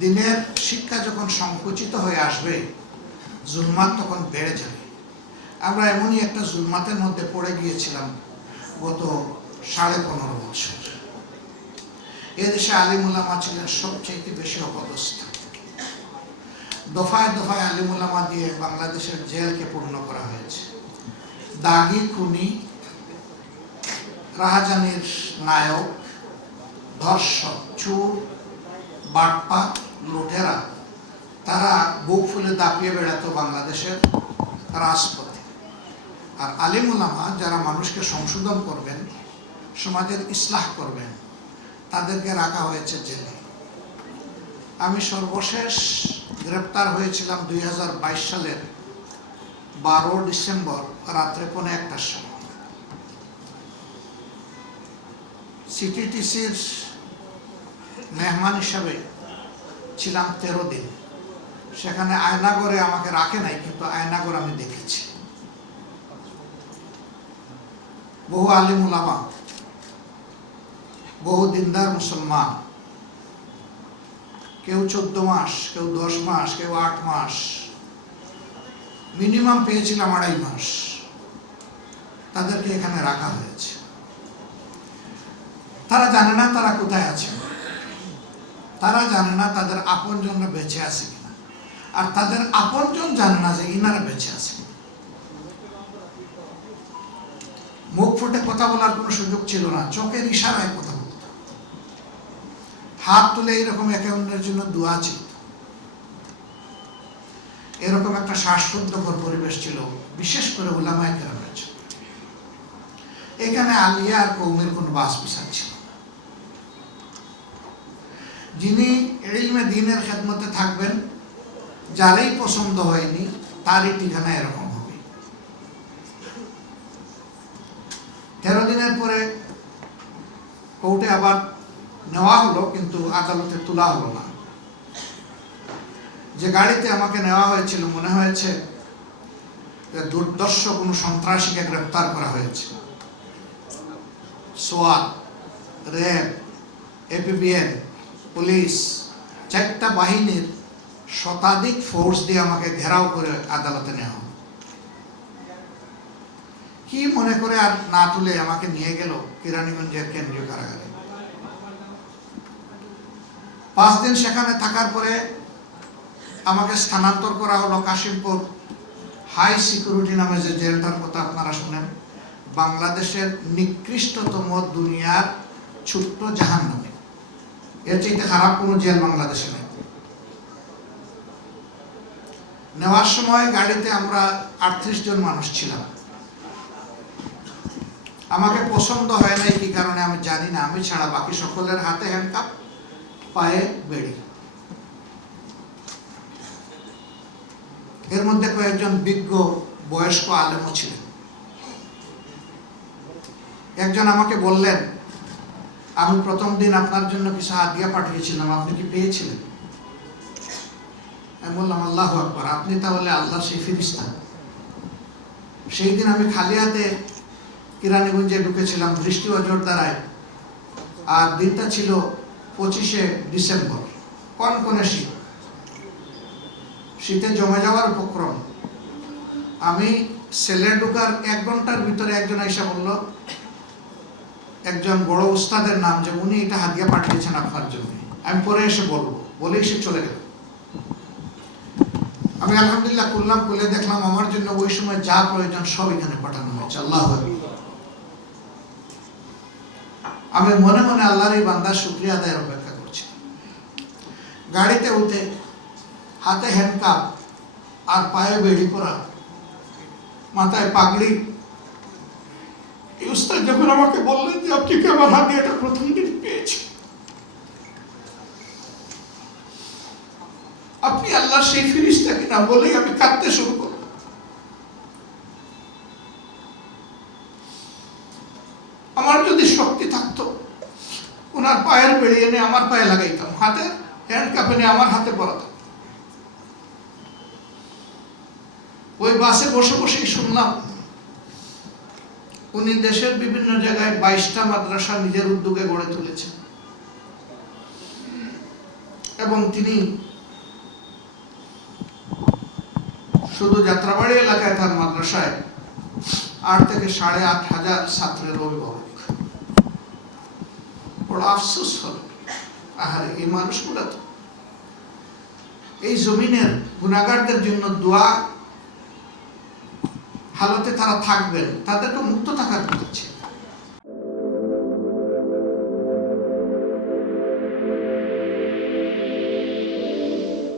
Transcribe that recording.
দিনের শিক্ষা যখন সংকুচিত হয়ে আসবে, জুলমাত তখন বেড়ে যাবে। আমরা এমনই একটা জুলমাতের মধ্যে পড়ে গিয়েছিলাম গত 15.5 বছর। এদেশে আলিম উলামা ছিলেন সবচেয়ে বেশি অপদস্থ। দফায় দফায় আলিম উলামা দিয়ে বাংলাদেশের জেলকে পূর্ণ করা হয়েছে। দাগি, খুনি, রাহাজানির নায়ক, ধর্ষক, চোর, বাটপা, লুটেরা, তারা বুক ফুলে দাপিয়ে বেড়াতো বাংলাদেশের রাজপথে। আর আলিম উলামা যারা মানুষকে সংশোধন করবেন, সমাজের ইসলাহ করবেন, তাদেরকে রাখা হয়েছে জেলে। আমি সর্বশেষ গ্রেপ্তার হয়েছিলাম 2022 সালের 12 ডিসেম্বর রাত্রে 1:15টার সময়। সিটিটিসির মেহমান হিসাবে ছিলাম 13 দিন। সেখানে আয়নাগরে আমাকে রাখে নাই, কিন্তু আয়নাগর আমি দেখেছি। বহু আলিম উলামা, বহু দিনদার মুসলমান, কেউ 14 মাস, কেউ 10 মাস, কেউ 8 মাস, মিনিমাম পেয়েছিলাম 2.5 মাস, তাদেরকে এখানে রাখা হয়েছে। তারা জানে না তারা কোথায় আছে, তারা জানে না তাদের আপনজনরা বেঁচে আছে কিনা, আর তাদের আপনজন জানে না যে ইনারা বেঁচে আছে। মুখ ফুটে কথা বলার কোনো সুযোগ ছিল না, চোখের ইশারায় কথা বলত, হাত তুলে এরকম একে অন্যের জন্য দোয়া ছিল। এরকম একটা শ্বাসরুদ্ধকর পরিবেশ ছিল, বিশেষ করে উলামায়ে কেরামের জন্য। এখানে আলিয়া আর কওমের কোনো বাস বিচার ছিল না। যিনি ইলমে দ্বীনের খেদমতে থাকবেন, যারই পছন্দ হয়নি তারই ঠিকানা এরকম হবে। 13 দিনের পরে কোর্টে আবার নেওয়া হলো, কিন্তু আদালতে তোলা হলো না। যে গাড়িতে আমাকে নেওয়া হয়েছিল, মনে হয়েছে যে দুর্দর্শ কোনো সন্ত্রাসীকে গ্রেপ্তার করা হয়েছে। সোয়াত, র্যাব, এপিবিএন, পুলিশ, 4টা বাহিনীর শতাধিক ফোর্স দিয়ে আমাকে ঘেরাও করে আদালতে নেওয়া হলো। কি মনে করে আর না তুলে আমাকে নিয়ে গেল কেরানীগঞ্জের কেন্দ্রীয় কারাগারে। 5 দিন সেখানে থাকার পরে আমাকে স্থানান্তর করা হলো কাশিমপুর হাই সিকিউরিটি নামে যে জেলটার কথা আপনারা শুনেন, বাংলাদেশের নিকৃষ্টতম দুনিয়ার ছোট্ট জাহান্নামে। এর চাইতে খারাপ কোনো জেল বাংলাদেশে নেই। নেওয়ার সময় গাড়িতে আমরা 38 জন মানুষ ছিলাম। আমাকে পছন্দ হয় নাই কি কারণে আমি জানি না, আমি ছাড়া বাকি সকলের হাতে হ্যান্ডকাপ, পায়ে বেড়ি। এর মধ্যে কয়েকজন বিজ্ঞ বয়স্ক আলেমও ছিলেন। একজন আমাকে বললেন, আমি প্রথম দিন আপনার জন্য কিছু হাদিয়া পাঠিয়েছিলাম, আপনি কি পেয়েছিলেন? আমি বললাম, আল্লাহু আকবার, আপনি তাহলে আল্লাহর সেই ফেরেশতা। সেই দিন আমি খালি হাতে কেরানীগঞ্জে ঢুকেছিলাম বৃষ্টি ও জোর দ্বারায়, আর দিনটা ছিল 25শে ডিসেম্বর, কনকনে শীত, শীতে জমে যাওয়ার উপক্রম। আমি সেলে ঢুকার 1 ঘন্টার ভিতরে একজন এসে বলল, একজন বড় উস্তাদের নাম, যে উনি এটা হাদিয়া পাঠিয়েছেন আপনার জন্য, আমি পরে এসে বলবো, বলে এসে চলে গেল। আমি আলহামদুলিল্লাহ করলাম, খুলে দেখলাম আমার জন্য ওই সময় যা প্রয়োজন সব এখানে পাঠানো হয়েছে। আল্লাহু আকবার। আমি মনে মনে আল্লাহর এই বান্দার শুকরিয়া আদায়ের অপেক্ষা করছি। গাড়িতে উঠে হাতে হ্যান্ডকাপ আর পায়ে বেড়ি পরা, মাথায় পাগড়ি, এই উস্তাদ যখন আমাকে বললেন যে আপনি কি আমার হাতে এটা প্রথম দিন পেয়েছি, আপনি আল্লাহর সেই ফেরেশতা কিনা, বলেই আমি কাঁদতে শুরু করব। আমার যদি শক্তি থাকতো, ওনার পায়ের বেড়ি এনে আমার পায়ে লাগাইতাম, হাতে হ্যান্ডকাপ এনে আমার হাতে পরাতাম। ওই বাসে বসে বসেই শুনলাম উনি দেশের বিভিন্ন জায়গায় 22টা মাদ্রাসা নিজের উদ্যোগে গড়ে তুলেছেন। এবং তিনি শুধু যাত্রাবাড়ি এলাকায় তার মাদ্রাসায় 8 থেকে 8,500 ছাত্রের অভিভাবক। বড় আফসোস হল, আহারে এই মানুষগুলা তো এই জমিনের গুনাহগারদের জন্য দোয়া হালতে তারা থাকবেন, তাদেরকে মুক্ত থাকার